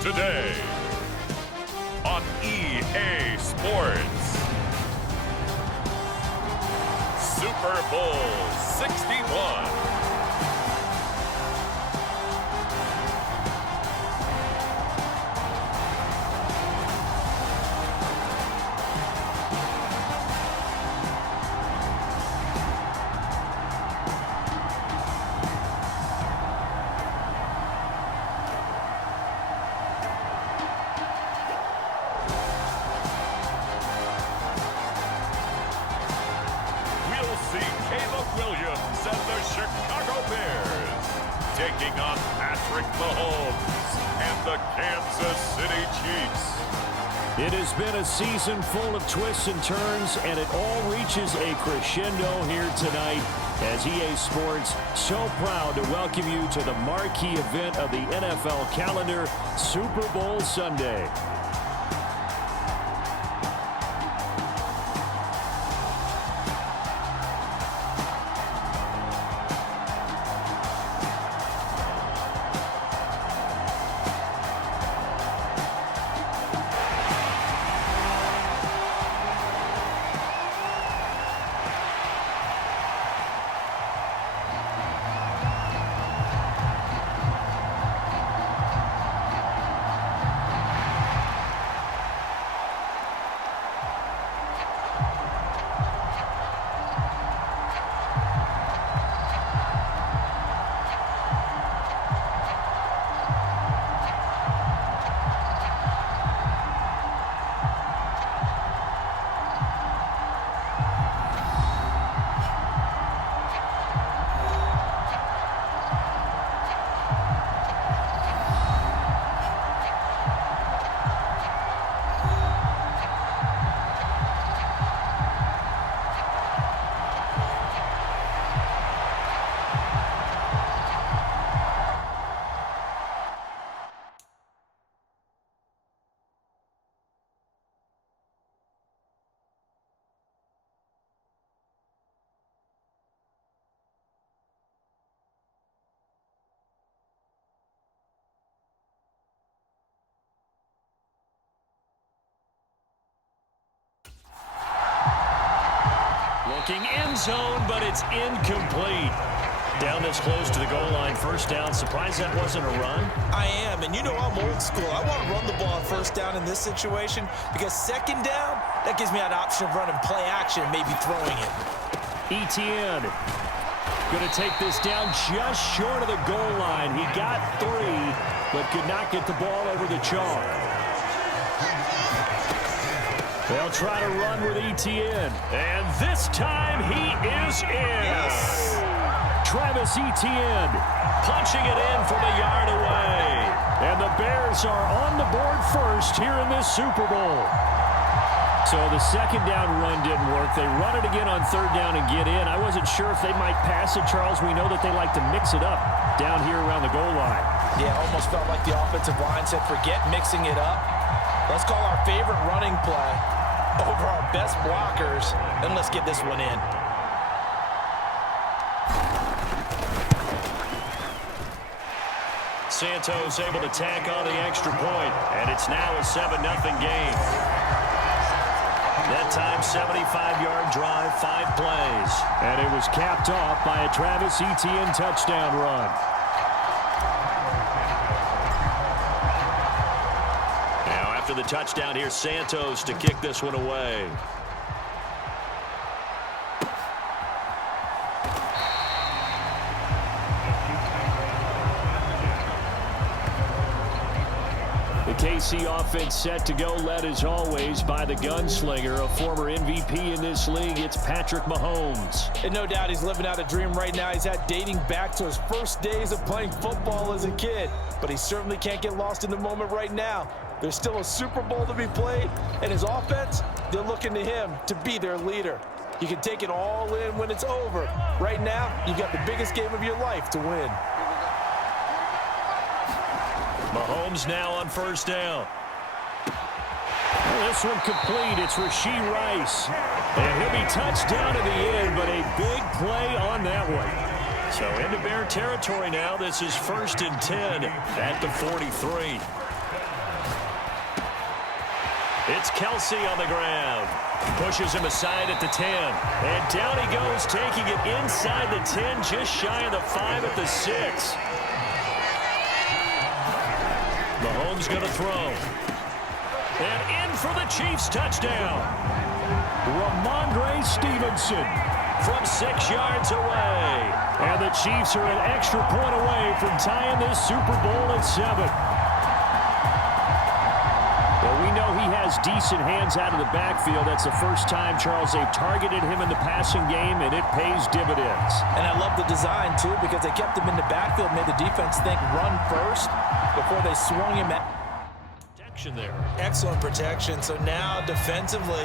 today on EA Sports. Super Bowl 61. Taking on Patrick Mahomes and the Kansas City Chiefs. It has been a season full of twists and turns, and it all reaches a crescendo here tonight as EA Sports so proud to welcome you to the marquee event of the NFL calendar, Super Bowl Sunday. Looking end zone, but it's incomplete. Down this close to the goal line, first down. Surprised that wasn't a run? I am, and you know I'm old school. I want to run the ball on first down in this situation because second down, that gives me an option of running play action, maybe throwing it. ETN going to take this down just short of the goal line. He got 3, but could not get the ball over the chalk. They'll try to run with ETN. And this time he is in. Yes. Travis Etienne punching it in from a yard away. And the Bears are on the board first here in this Super Bowl. So the second down run didn't work. They run it again on third down and get in. I wasn't sure if they might pass it, Charles. We know that they like to mix it up down here around the goal line. Yeah, almost felt like the offensive line said, forget mixing it up. Let's call our favorite running play over our best blockers, and let's get this one in. Santos able to tack on the extra point, and it's now a 7-0 game. That time, 75-yard drive, 5 plays. And it was capped off by a Travis Etienne touchdown run. After the touchdown, here's Santos to kick this one away. The KC offense set to go, led as always by the gunslinger, a former MVP in this league. It's Patrick Mahomes. And no doubt he's living out a dream right now. He's had dating back to his first days of playing football as a kid. But he certainly can't get lost in the moment right now. There's still a Super Bowl to be played, and his offense, they're looking to him to be their leader. You can take it all in when it's over. Right now, you've got the biggest game of your life to win. Mahomes now on first down. This one complete. It's Rashee Rice. And he'll be touched down to the end, but a big play on that one. So into Bear territory now. This is 1st and 10 at the 43. It's Kelsey on the ground. Pushes him aside at the 10. And down he goes, taking it inside the 10, just shy of the 5 at the 6. Mahomes going to throw. And in for the Chiefs touchdown. Ramondre Stevenson from 6 yards away. And the Chiefs are an extra point away from tying this Super Bowl at 7. Well, we know he has decent hands out of the backfield. That's the first time, Charles, they've targeted him in the passing game, and it pays dividends. And I love the design, too, because they kept him in the backfield, made the defense think run first before they swung him at. Protection there. Excellent protection. So now, defensively,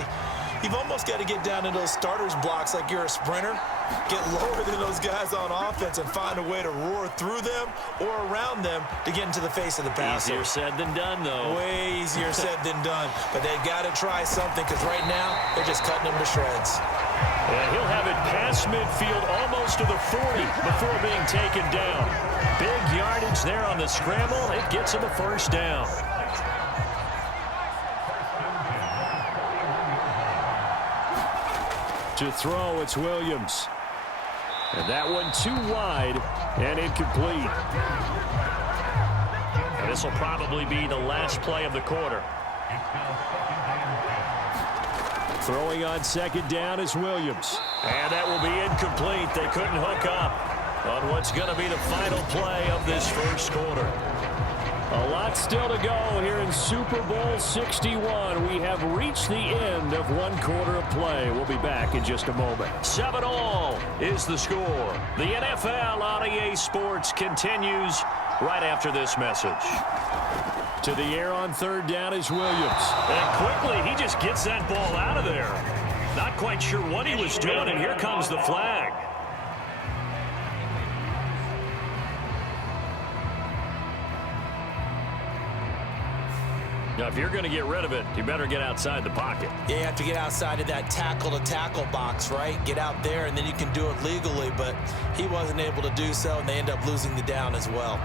you've almost got to get down into those starters blocks like you're a sprinter. Get lower than those guys on offense and find a way to roar through them or around them to get into the face of the passer. Easier said than done, though. Way easier said than done. But they've got to try something because right now they're just cutting them to shreds. And he'll have it past midfield almost to the 40 before being taken down. Big yardage there on the scramble. It gets him a first down. To throw, it's Williams. And that one too wide and incomplete. And this will probably be the last play of the quarter. Throwing on second down is Williams. And that will be incomplete. They couldn't hook up on what's going to be the final play of this first quarter. A lot still to go here in Super Bowl 61. We have reached the end of one quarter of play. We'll be back in just a moment. 7-all is the score. The NFL on EA Sports continues right after this message. To the air on third down is Williams. And quickly, he just gets that ball out of there. Not quite sure what he was doing, and here comes the flag. Now, if you're going to get rid of it, you better get outside the pocket. Yeah, you have to get outside of that tackle-to-tackle box, right? Get out there, and then you can do it legally, but he wasn't able to do so, and they end up losing the down as well.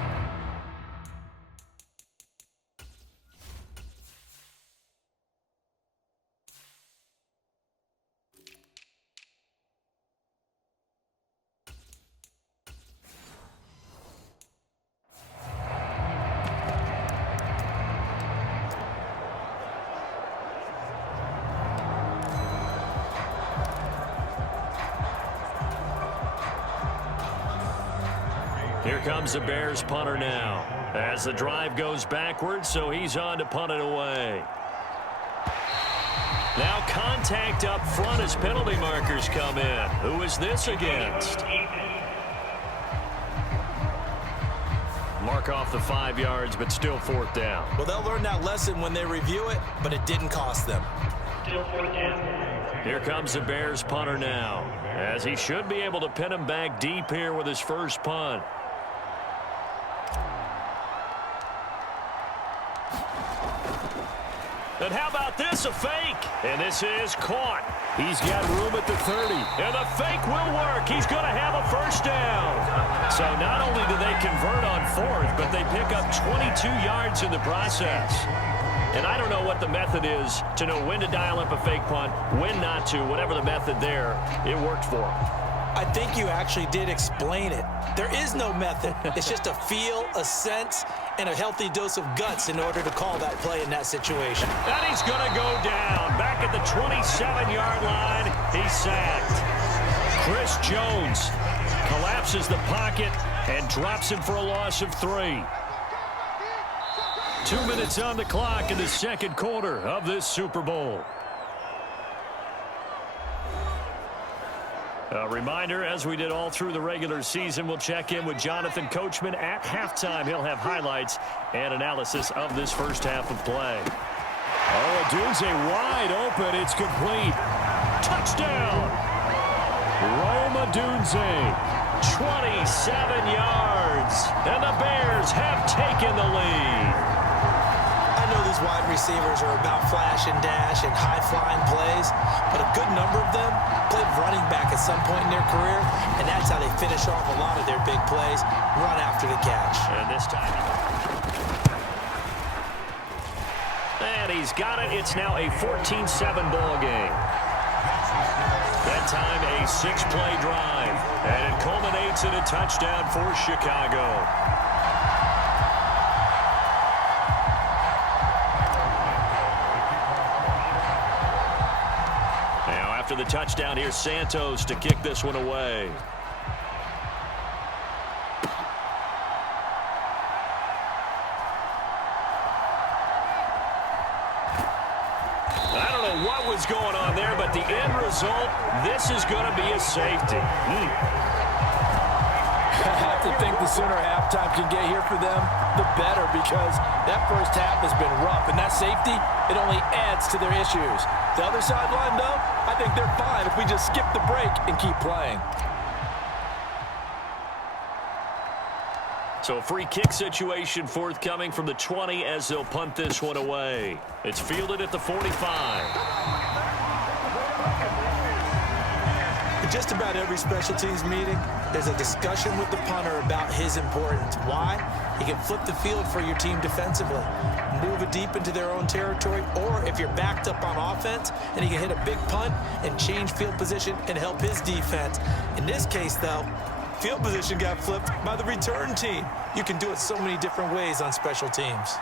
Here comes the Bears punter now as the drive goes backwards, so he's on to punt it away. Now contact up front as penalty markers come in. Who is this against? Mark off the 5 yards, but still fourth down. Well, they'll learn that lesson when they review it, but it didn't cost them. Still fourth down. Here comes the Bears punter now, as he should be able to pin him back deep here with his first punt. And how about this, a fake? And this is caught. He's got room at the 30. And the fake will work. He's going to have a first down. So not only do they convert on fourth, but they pick up 22 yards in the process. And I don't know what the method is to know when to dial up a fake punt, when not to. Whatever the method there, it worked for him. I think you actually did explain it. There is no method. It's just a feel, a sense, and a healthy dose of guts in order to call that play in that situation. And he's going to go down. Back at the 27-yard line, he's sacked. Chris Jones collapses the pocket and drops him for a loss of 3. 2 minutes on the clock in the second quarter of this Super Bowl. A reminder, as we did all through the regular season, we'll check in with Jonathan Coachman at halftime. He'll have highlights and analysis of this first half of play. Oh, Odunze wide open. It's complete. Touchdown! Rome Odunze, 27 yards, and the Bears have taken the lead. I know these wide receivers are about flash and dash and high-flying plays, but a good number of them played running back at some point in their career, and that's how they finish off a lot of their big plays, run after the catch. And this time, and he he's got it. It's now a 14-7 ball game. That time a 6-play drive, and it culminates in a touchdown for Chicago. Now after the touchdown, here's Santos to kick this one away. What was going on there, but the end result, this is going to be a safety. I have to think the sooner halftime can get here for them, the better, because that first half has been rough, and that safety, it only adds to their issues. The other sideline, though, I think they're fine if we just skip the break and keep playing. So a free kick situation forthcoming from the 20 as they'll punt this one away. It's fielded at the 45. In just about every special teams meeting, there's a discussion with the punter about his importance. Why? He can flip the field for your team defensively, move it deep into their own territory, or if you're backed up on offense, and he can hit a big punt and change field position and help his defense. In this case, though, field position got flipped by the return team. You can do it so many different ways on special teams.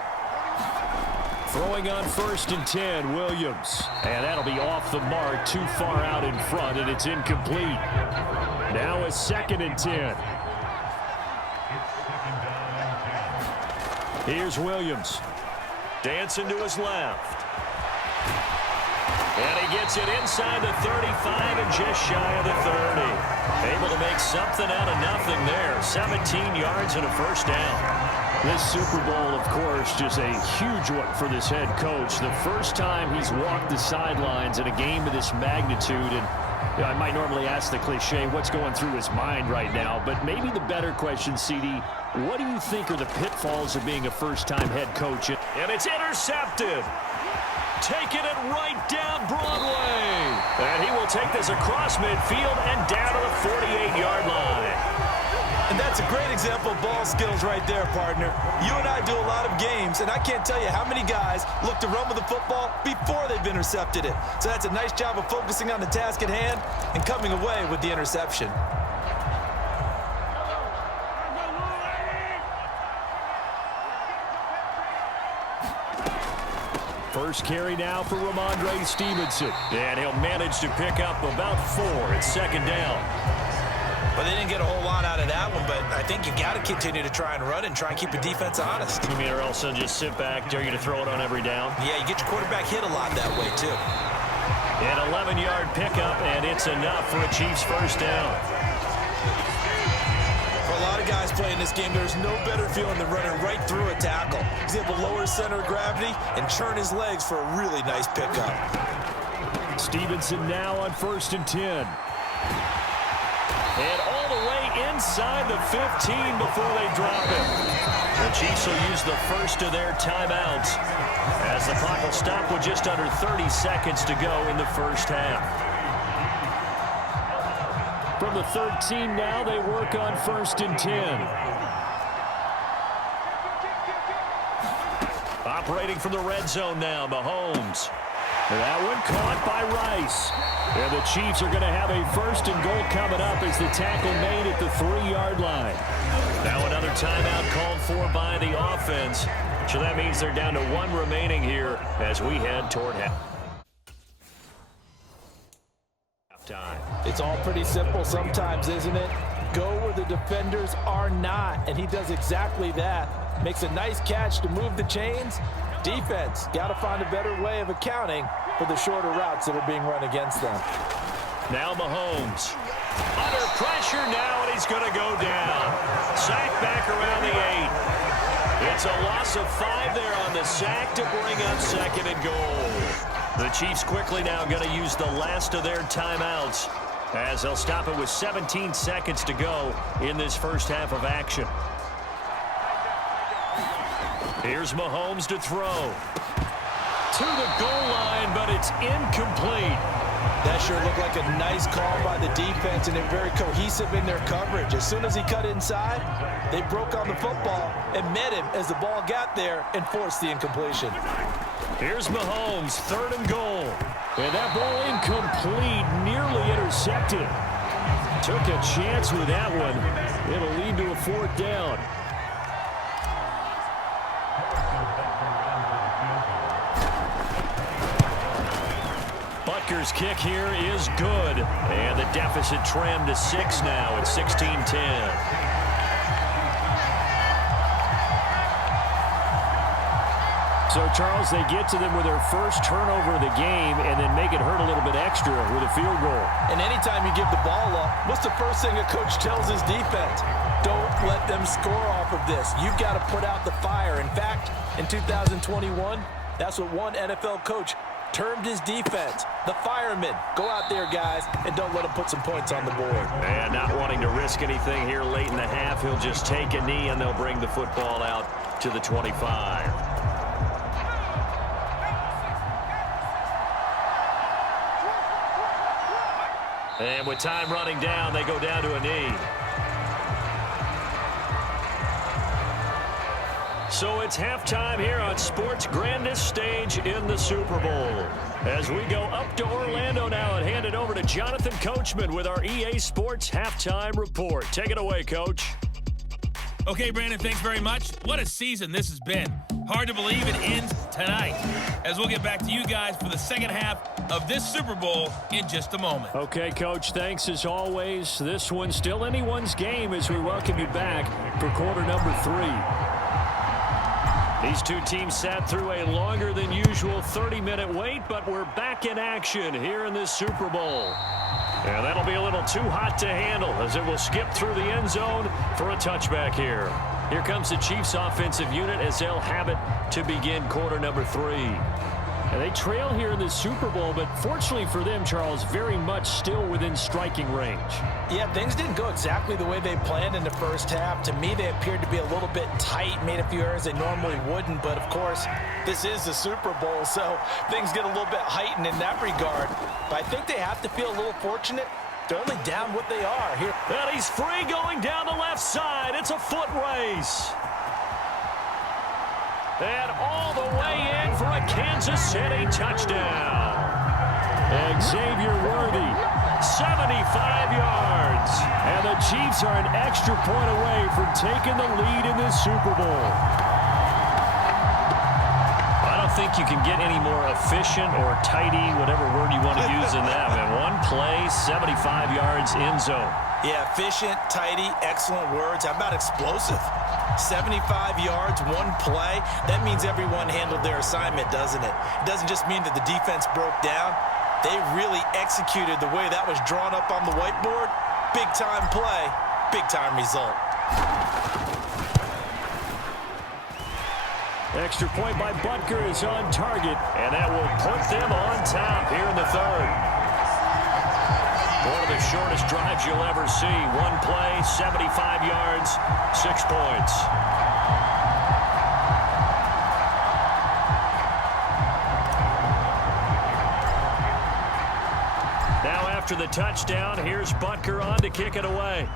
Throwing on 1st and 10, Williams. And that'll be off the mark, too far out in front, and it's incomplete. Now a 2nd and 10. Here's Williams. Dancing to his left. And he gets it inside the 35 and just shy of the 30. Able to make something out of nothing there. 17 yards and a first down. This Super Bowl, of course, just a huge one for this head coach. The first time he's walked the sidelines in a game of this magnitude. And you know, I might normally ask the cliche, what's going through his mind right now? But maybe the better question, CD, what do you think are the pitfalls of being a first-time head coach? And it's intercepted. Taking it right down Broadway. And he will take this across midfield and down to the 48-yard line. And that's a great example of ball skills right there, partner. You and I do a lot of games, and I can't tell you how many guys look to run with the football before they've intercepted it. So that's a nice job of focusing on the task at hand and coming away with the interception. First carry now for Ramondre Stevenson. And he'll manage to pick up about 4. It's 2nd down. Well, they didn't get a whole lot out of that one, but I think you got to continue to try and run and try and keep the defense honest. You mean or else they'll just sit back, dare you to throw it on every down? Yeah, you get your quarterback hit a lot that way, too. An 11-yard pickup, and it's enough for a Chiefs first down. For a lot of guys playing this game, there's no better feeling than running right through a tackle. He's able to lower his center of gravity and churn his legs for a really nice pickup. Stevenson now on 1st and 10. And all the way inside the 15 before they drop it. The Chiefs will use the first of their timeouts as the clock will stop with just under 30 seconds to go in the first half. From the 13 now, they work on 1st and 10. Operating from the red zone now, Mahomes. That one caught by Rice. And the Chiefs are going to have a 1st and goal coming up as the tackle made at the 3-yard line. Now another timeout called for by the offense. So that means they're down to 1 remaining here as we head toward halftime. It's all pretty simple sometimes, isn't it? Go where the defenders are not, and he does exactly that. Makes a nice catch to move the chains. Defense, got to find a better way of accounting for the shorter routes that are being run against them. Now Mahomes. Under pressure now, and he's going to go down. Sack back around the 8. It's a loss of 5 there on the sack to bring up 2nd and goal. The Chiefs quickly now going to use the last of their timeouts as they'll stop it with 17 seconds to go in this first half of action. Here's Mahomes to throw. To the goal line, but it's incomplete. That sure looked like a nice call by the defense, and they're very cohesive in their coverage. As soon as he cut inside, they broke on the football and met him as the ball got there and forced the incompletion. Here's Mahomes, 3rd and goal. And that ball incomplete, nearly intercepted. Took a chance with that one. It'll lead to a 4th down. Butker's kick here is good. And the deficit trimmed to 6 now at 16-10. So, Charles, they get to them with their first turnover of the game and then make it hurt a little bit extra with a field goal. And anytime you give the ball up, what's the first thing a coach tells his defense? Don't let them score off of this. You've got to put out the fire. In fact, in 2021, that's what one NFL coach termed his defense, the firemen. Go out there, guys, and don't let them put some points on the board. And not wanting to risk anything here late in the half, he'll just take a knee, and they'll bring the football out to the 25. And with time running down, they go down to a knee. So it's halftime here on sports' grandest stage in the Super Bowl. As we go up to Orlando now and hand it over to Jonathan Coachman with our EA Sports Halftime Report. Take it away, Coach. Okay, Brandon, thanks very much. What a season this has been. Hard to believe it ends tonight, as we'll get back to you guys for the second half of this Super Bowl in just a moment. Okay, Coach, thanks as always. This one's still anyone's game as we welcome you back for quarter number 3. These two teams sat through a longer than usual 30-minute wait, but we're back in action here in this Super Bowl. And that'll be a little too hot to handle as it will skip through the end zone for a touchback here. Here comes the Chiefs offensive unit as they'll have it to begin quarter number 3. And they trail here in the Super Bowl, but fortunately for them, Charles, very much still within striking range. Yeah, things didn't go exactly the way they planned in the first half. To me, they appeared to be a little bit tight, made a few errors they normally wouldn't. But, of course, this is the Super Bowl, so things get a little bit heightened in that regard. But I think they have to feel a little fortunate. They're only down what they are here. And he's free going down the left side. It's a foot race. And all the way in for a Kansas City touchdown. Xavier Worthy, 75 yards. And the Chiefs are an extra point away from taking the lead in this Super Bowl. I don't think you can get any more efficient or tidy, whatever word you want to use in that. Man, one play, 75 yards in zone. Yeah, efficient, tidy, excellent words. How about explosive? 75 yards, one play. That means everyone handled their assignment, doesn't it? It doesn't just mean that the defense broke down. They really executed the way that was drawn up on the whiteboard. Big-time play, big-time result. Extra point by Butker is on target, and that will put them on top here in the third. One of the shortest drives you'll ever see. One play, 75 yards, 6 points. Now after the touchdown, here's Butker on to kick it away.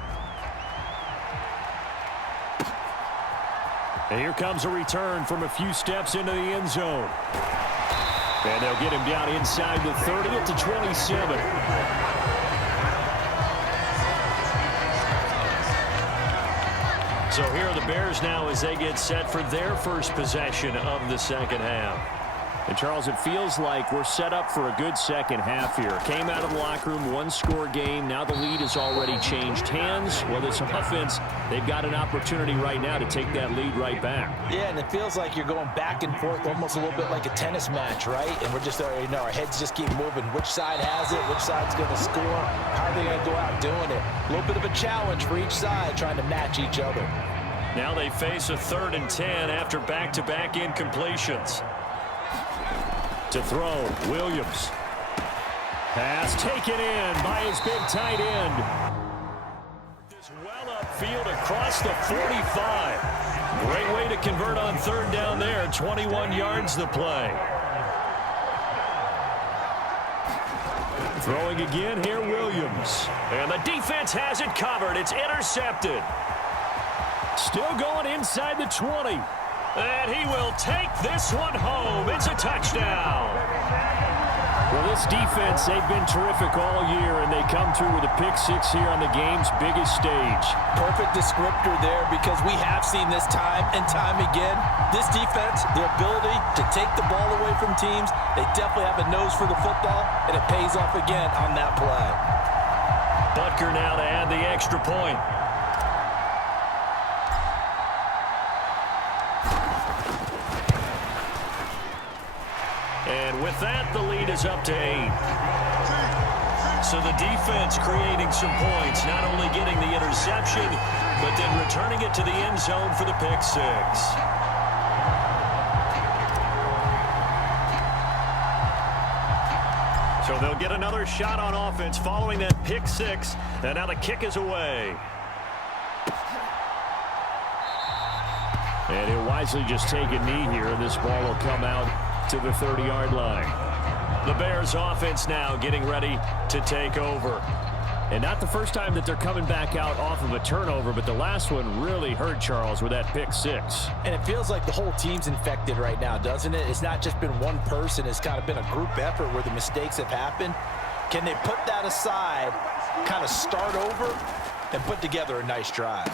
And here comes a return from a few steps into the end zone. And they'll get him down inside the 30 at the 27. So here are the Bears now as they get set for their first possession of the second half. And, Charles, it feels like we're set up for a good second half here. Came out of the locker room, one-score game. Now the lead has already changed hands. Well, this offense, they've got an opportunity right now to take that lead right back. Yeah, and it feels like you're going back and forth almost a little bit like a tennis match, right? And we're just, our heads just keep moving. Which side has it? Which side's going to score? How are they going to go out doing it? A little bit of a challenge for each side trying to match each other. Now they face a 3rd and 10 after back-to-back incompletions. To throw, Williams. Pass taken in by his big tight end. This well upfield across the 45. Great way to convert on 3rd down there. 21 yards the play. Throwing again here, Williams. And the defense has it covered. It's intercepted. Still going inside the 20. And he will take this one home. It's a touchdown. Well, this defense, they've been terrific all year, and they come through with a pick-6 here on the game's biggest stage. Perfect descriptor there, because we have seen this time and time again. This defense, their ability to take the ball away from teams, they definitely have a nose for the football, and it pays off again on that play. Butker now to add the extra point. And with that, the lead is up to 8. So the defense creating some points, not only getting the interception, but then returning it to the end zone for the pick-6. So they'll get another shot on offense following that pick-6, and now the kick is away. And he'll wisely just take a knee here, and this ball will come out to the 30-yard line. The Bears offense now getting ready to take over. And not the first time that they're coming back out off of a turnover, but the last one really hurt, Charles, with that pick-6. And it feels like the whole team's infected right now, doesn't it? It's not just been one person. It's kind of been a group effort where the mistakes have happened. Can they put that aside, kind of start over, and put together a nice drive?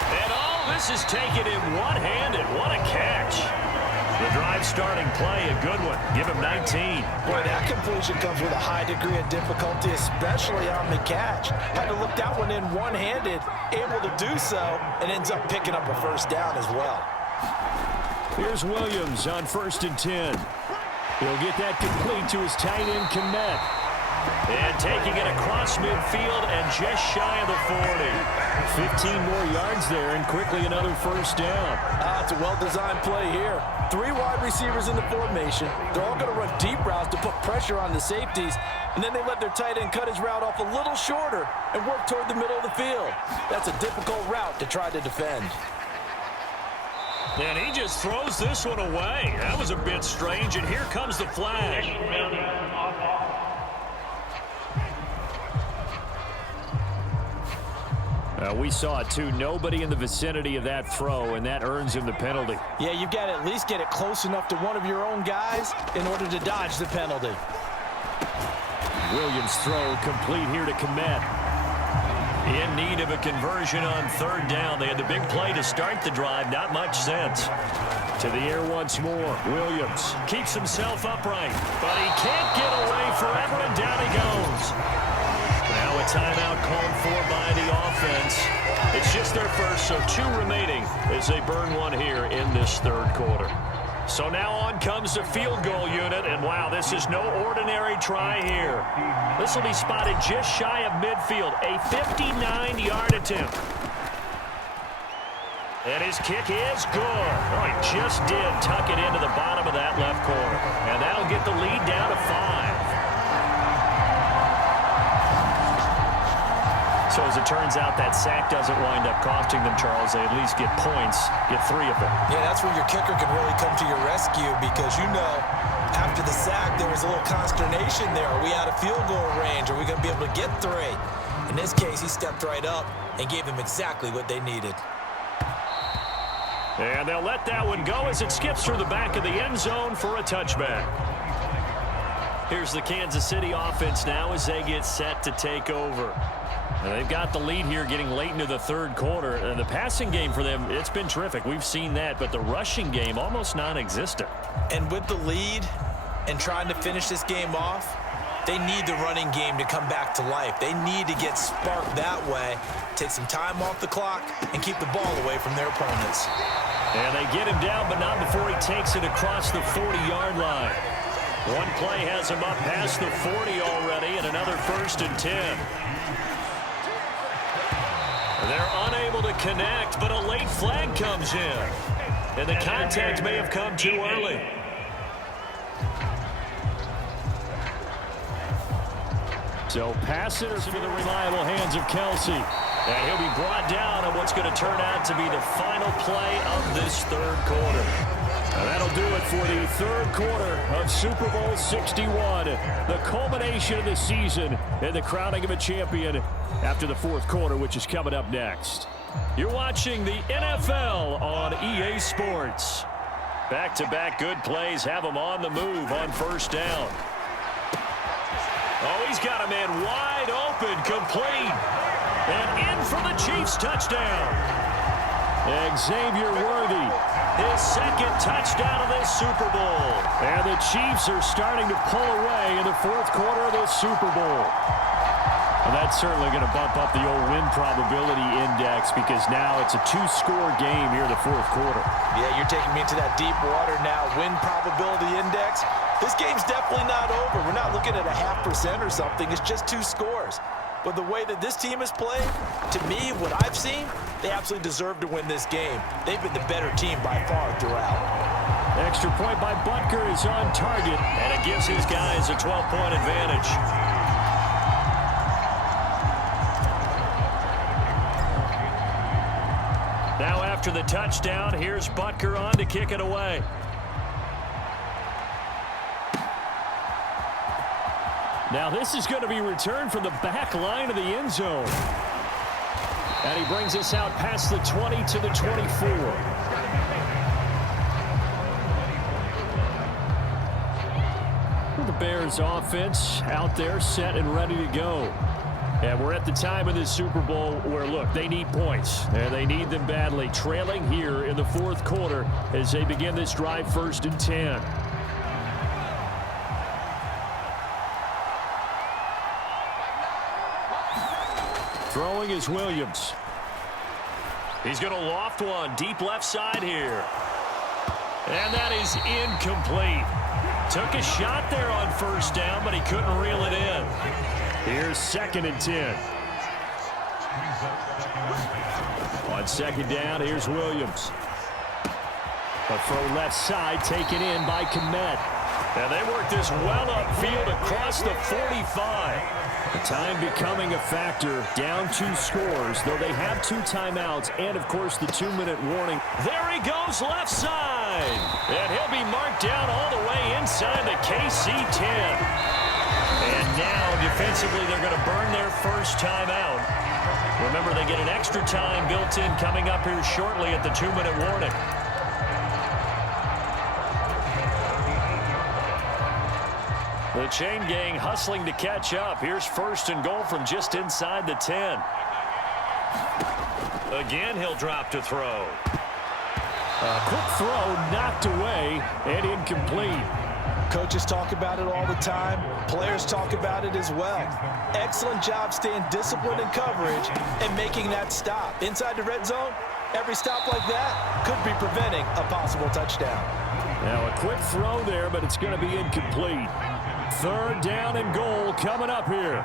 And all this is taken in one-handed. What a catch. The drive starting play, a good one. Give him 19. Boy, that completion comes with a high degree of difficulty, especially on the catch. Had to look that one in one-handed, able to do so, and ends up picking up a first down as well. Here's Williams on 1st and 10. He'll get that complete to his tight end, Komet. And taking it across midfield and just shy of the 40. 15 more yards there and quickly another first down. It's a well-designed play here. 3 wide receivers in the formation. They're all going to run deep routes to put pressure on the safeties. And then they let their tight end cut his route off a little shorter and work toward the middle of the field. That's a difficult route to try to defend. And he just throws this one away. That was a bit strange, and here comes the flag. We saw it, too. Nobody in the vicinity of that throw, and that earns him the penalty. Yeah, you've got to at least get it close enough to one of your own guys in order to dodge the penalty. Williams' throw complete here to Komet. In need of a conversion on 3rd down. They had the big play to start the drive. Not much sense. To the air once more. Williams keeps himself upright, but he can't get away forever, and down he goes. Now a timeout called for by the offense. It's just their first, so 2 remaining as they burn one here in this 3rd quarter. So now on comes the field goal unit, and wow, this is no ordinary try here. This will be spotted just shy of midfield, a 59-yard attempt. And his kick is good. Oh, he just did tuck it into the bottom of that left corner, and that'll get the lead down to 5. So as it turns out, that sack doesn't wind up costing them, Charles. They at least get points, get 3 of them. Yeah, that's where your kicker can really come to your rescue, because you know after the sack there was a little consternation there. Are we out of field goal range? Are we going to be able to get 3? In this case, he stepped right up and gave them exactly what they needed. And they'll let that one go as it skips through the back of the end zone for a touchback. Here's the Kansas City offense now as they get set to take over. And they've got the lead here getting late into the 3rd quarter. And the passing game for them, it's been terrific. We've seen that, but the rushing game almost non-existent. And with the lead and trying to finish this game off, they need the running game to come back to life. They need to get sparked that way, take some time off the clock, and keep the ball away from their opponents. And they get him down, but not before he takes it across the 40-yard line. One play has him up past the 40 already, and another 1st and 10. They're unable to connect, but a late flag comes in. And the contact may have come too early. So pass it for the reliable hands of Kelsey. And he'll be brought down on what's going to turn out to be the final play of this 3rd quarter. And that'll do it for the 3rd quarter of Super Bowl 61. The culmination of the season and the crowning of a champion after the 4th quarter, which is coming up next. You're watching the NFL on EA Sports. Back-to-back good plays have him on the move on first down. Oh, he's got a man wide open, complete. And in for the Chiefs touchdown. Xavier Worthy, his second touchdown of this Super Bowl. And the Chiefs are starting to pull away in the fourth quarter of this Super Bowl. And that's certainly going to bump up the old win probability index because now it's a two-score game here in the fourth quarter. Yeah, you're taking me into that deep water now. Win probability index. This game's definitely not over. We're not looking at a 0.5% or something. It's just 2 scores. But the way that this team has played, to me, what I've seen, they absolutely deserve to win this game. They've been the better team by far throughout. Extra point by Butker is on target, and it gives his guys a 12-point advantage. Now after the touchdown, here's Butker on to kick it away. Now this is going to be returned from the back line of the end zone. And he brings us out past the 20 to the 24. The Bears offense out there set and ready to go. And we're at the time of this Super Bowl where, look, they need points. And they need them badly. Trailing here in the fourth quarter as they begin this drive 1st and 10. Throwing is Williams. He's going to loft one deep left side here. And that is incomplete. Took a shot there on first down, but he couldn't reel it in. Here's 2nd and 10. On 2nd down, here's Williams. A throw left side taken in by Kmet. And they work this well upfield across the 45. The time becoming a factor, down 2 scores, though they have 2 timeouts and, of course, the 2-minute warning. There he goes left side. And he'll be marked down all the way inside the KC 10. And now, defensively, they're going to burn their first timeout. Remember, they get an extra time built in coming up here shortly at the 2-minute warning. The chain gang hustling to catch up. Here's 1st and goal from just inside the 10. Again, he'll drop to throw. A quick throw knocked away and incomplete. Coaches talk about it all the time. Players talk about it as well. Excellent job staying disciplined in coverage and making that stop. Inside the red zone, every stop like that could be preventing a possible touchdown. Now a quick throw there, but it's going to be incomplete. 3rd down and goal coming up here.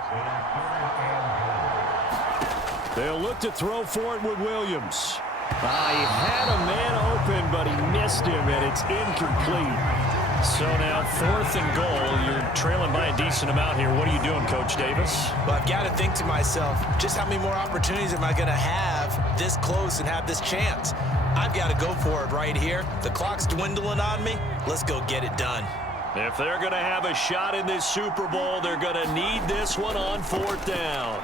They'll look to throw for it with Williams. He had a man open, but he missed him, and it's incomplete. So now 4th and goal. You're trailing by a decent amount here. What are you doing, Coach Davis? Well, I've got to think to myself, just how many more opportunities am I going to have this close and have this chance? I've got to go for it right here. The clock's dwindling on me. Let's go get it done. If they're going to have a shot in this Super Bowl, they're going to need this one on 4th down.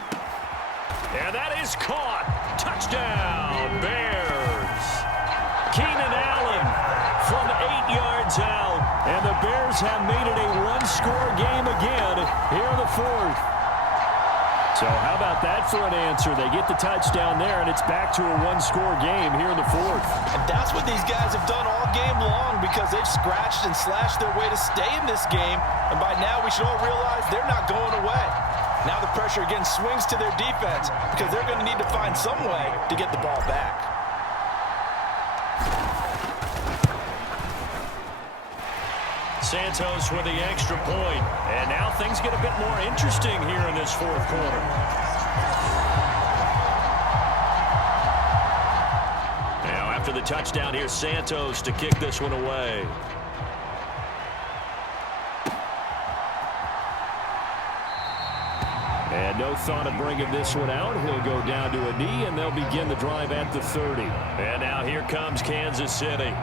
And that is caught. Touchdown, Bears. Keenan Allen from 8 yards out. And the Bears have made it a 1-score game again here in the 4th. So how about that for an answer? They get the touchdown there, and it's back to a 1-score game here in the 4th. And that's what these guys have done all game long because they've scratched and slashed their way to stay in this game. And by now, we should all realize they're not going away. Now the pressure again swings to their defense because they're going to need to find some way to get the ball back. Santos with the extra point. And now things get a bit more interesting here in this 4th quarter. Now after the touchdown, here's Santos to kick this one away. And no thought of bringing this one out. He'll go down to a knee, and they'll begin the drive at the 30. And now here comes Kansas City.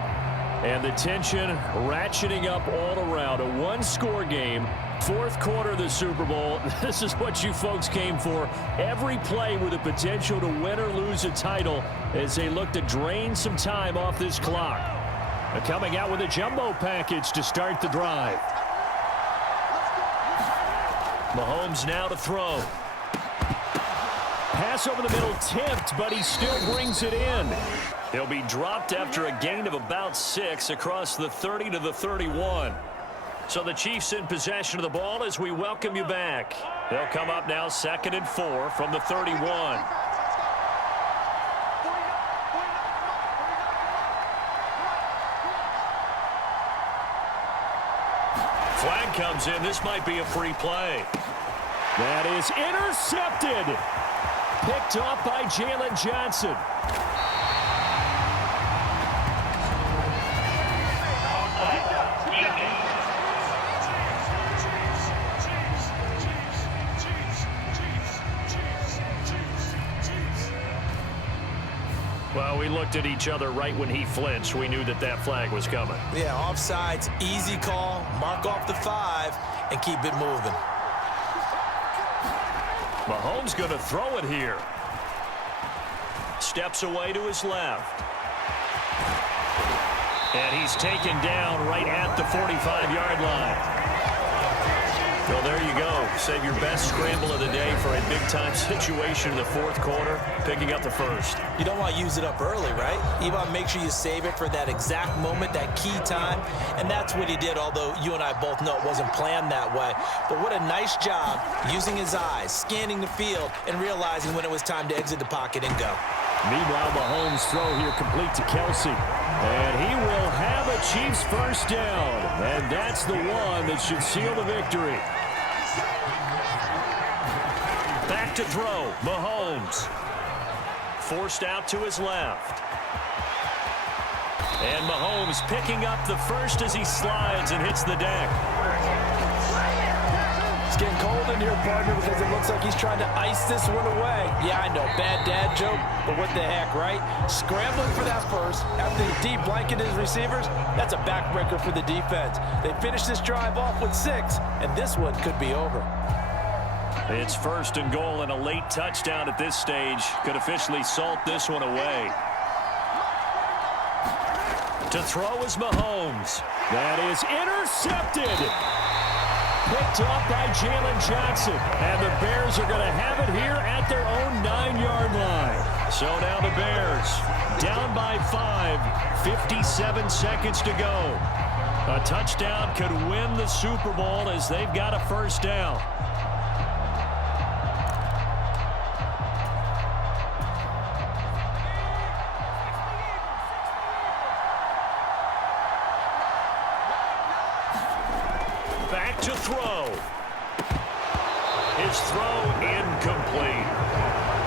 And the tension ratcheting up all around. A one-score game. Fourth quarter of the Super Bowl. This is what you folks came for. Every play with the potential to win or lose a title as they look to drain some time off this clock. Coming out with a jumbo package to start the drive. Mahomes now to throw. Pass over the middle tipped, but he still brings it in. He'll be dropped after a gain of about 6 across the 30 to the 31. So the Chiefs in possession of the ball as we welcome you back. They'll come up now 2nd and 4 from the 31. Flag comes in. This might be a free play. That is intercepted. Picked off by Jalen Johnson. Well, we looked at each other right when he flinched. We knew that that flag was coming. Yeah, offsides, easy call. Mark off the 5 and keep it moving. Mahomes going to throw it here. Steps away to his left. And he's taken down right at the 45-yard line. Well, there you go. Save your best scramble of the day for a big-time situation in the fourth quarter, picking up the first. You don't want to use it up early, right? You want to make sure you save it for that exact moment, that key time, and that's what he did, although you and I both know it wasn't planned that way. But what a nice job using his eyes, scanning the field, and realizing when it was time to exit the pocket and go. Meanwhile, Mahomes' throw here complete to Kelsey. And he will have a Chiefs first down. And that's the one that should seal the victory. Back to throw, Mahomes. Forced out to his left. And Mahomes picking up the first as he slides and hits the deck. It's getting cold in here, partner, because it looks like he's trying to ice this one away. Yeah, I know, bad dad joke, but what the heck, right? Scrambling for that first after the deep blanket his receivers, that's a backbreaker for the defense. They finish this drive off with 6, and this one could be over. It's 1st and goal, and a late touchdown at this stage could officially salt this one away. To throw is Mahomes. That is intercepted. Picked off by Jalen Johnson. And the Bears are going to have it here at their own 9-yard line. So now the Bears down by 5, 57 seconds to go. A touchdown could win the Super Bowl as they've got a first down. Back to throw. His throw incomplete.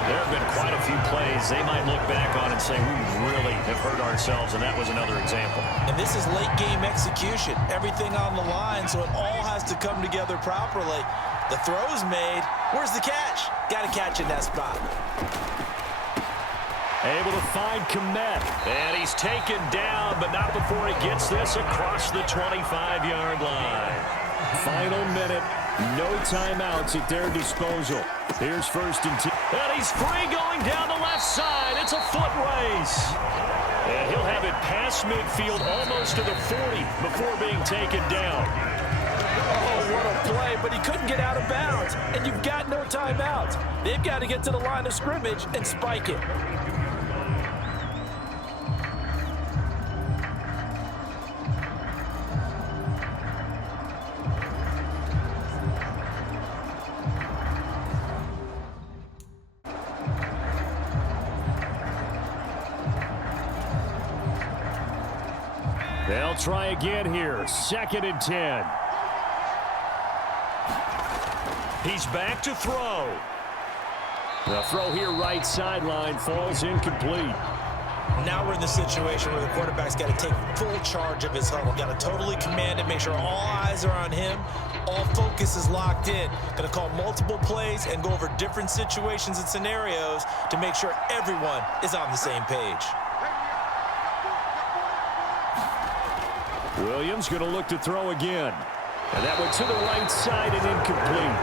There have been quite a few plays they might look back on and say, we really have hurt ourselves, and that was another example. And this is late game execution. Everything on the line, so it all has to come together properly. The throw's made. Where's the catch? Got to catch in that spot. Able to find Komet. And he's taken down, but not before he gets this across the 25-yard line. Final minute. No timeouts at their disposal. Here's 1st and 10. And he's free going down the left side. It's a foot race. And he'll have it past midfield almost to the 40 before being taken down. Oh, what a play, but he couldn't get out of bounds. And you've got no timeouts. They've got to get to the line of scrimmage and spike it. They'll try again here. 2nd and 10. He's back to throw. The throw here right sideline falls incomplete. Now we're in the situation where the quarterback's got to take full charge of his huddle. Got to totally command it, make sure all eyes are on him. All focus is locked in. Going to call multiple plays and go over different situations and scenarios to make sure everyone is on the same page. Williams going to look to throw again. And that went to the right side and incomplete.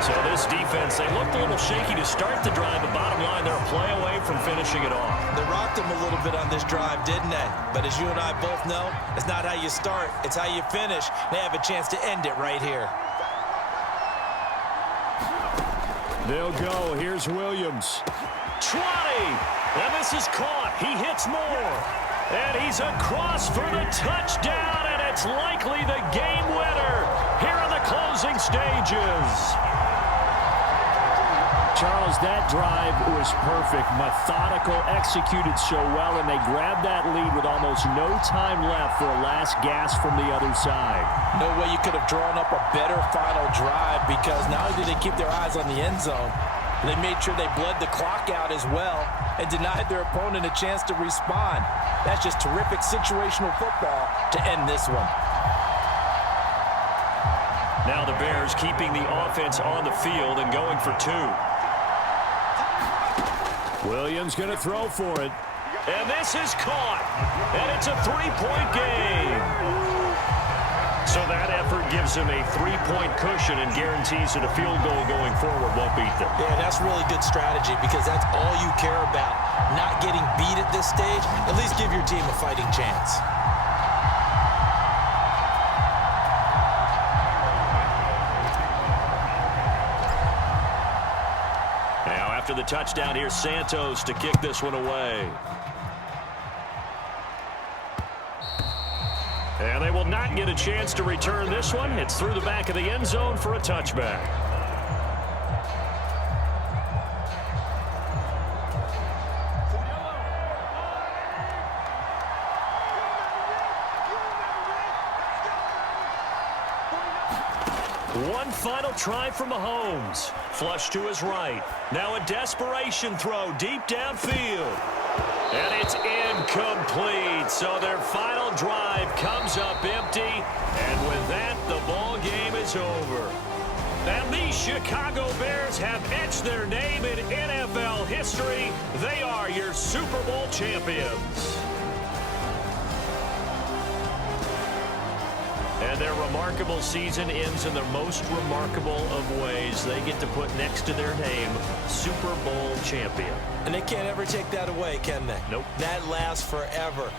So this defense, they looked a little shaky to start the drive, but bottom line, they're a play away from finishing it off. They rocked him a little bit on this drive, didn't they? But as you and I both know, it's not how you start, it's how you finish. They have a chance to end it right here. They'll go. Here's Williams. 20. And this is caught. He hits more. And he's across for the touchdown, and it's likely the game winner here in the closing stages. Charles, that drive was perfect, methodical, executed so well, and they grabbed that lead with almost no time left for a last gasp from the other side. No way you could have drawn up a better final drive, because not only did they keep their eyes on the end zone, they made sure they bled the clock out as well and denied their opponent a chance to respond. That's just terrific situational football to end this one. Now the Bears keeping the offense on the field and going for 2. Williams going to throw for it. And this is caught. And it's a 3-point game. So that effort gives them a 3-point cushion and guarantees that a field goal going forward won't beat them. Yeah, that's really good strategy, because that's all you care about. Not getting beat at this stage. At least give your team a fighting chance. After the touchdown, here's Santos to kick this one away. And they will not get a chance to return this one. It's through the back of the end zone for a touchback. One final try from Mahomes. Flush to his right. Now a desperation throw deep downfield. And it's incomplete. So their final drive comes up empty. And with that, the ball game is over. And the Chicago Bears have etched their name in NFL history. They are your Super Bowl champions. And their remarkable season ends in the most remarkable of ways. They get to put next to their name, Super Bowl champion. And they can't ever take that away, can they? Nope. That lasts forever.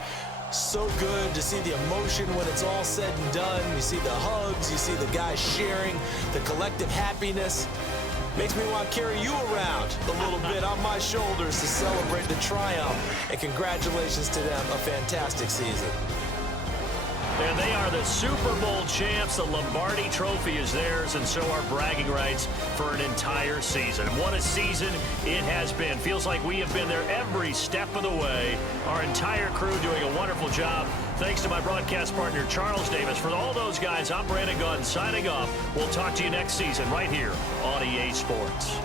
So good to see the emotion when it's all said and done. You see the hugs, you see the guys sharing, the collective happiness. Makes me want to carry you around a little bit on my shoulders to celebrate the triumph. And congratulations to them, a fantastic season. And they are the Super Bowl champs. The Lombardi Trophy is theirs, and so are bragging rights for an entire season. And what a season it has been. Feels like we have been there every step of the way. Our entire crew doing a wonderful job. Thanks to my broadcast partner, Charles Davis. For all those guys, I'm Brandon Gunn signing off. We'll talk to you next season right here on EA Sports.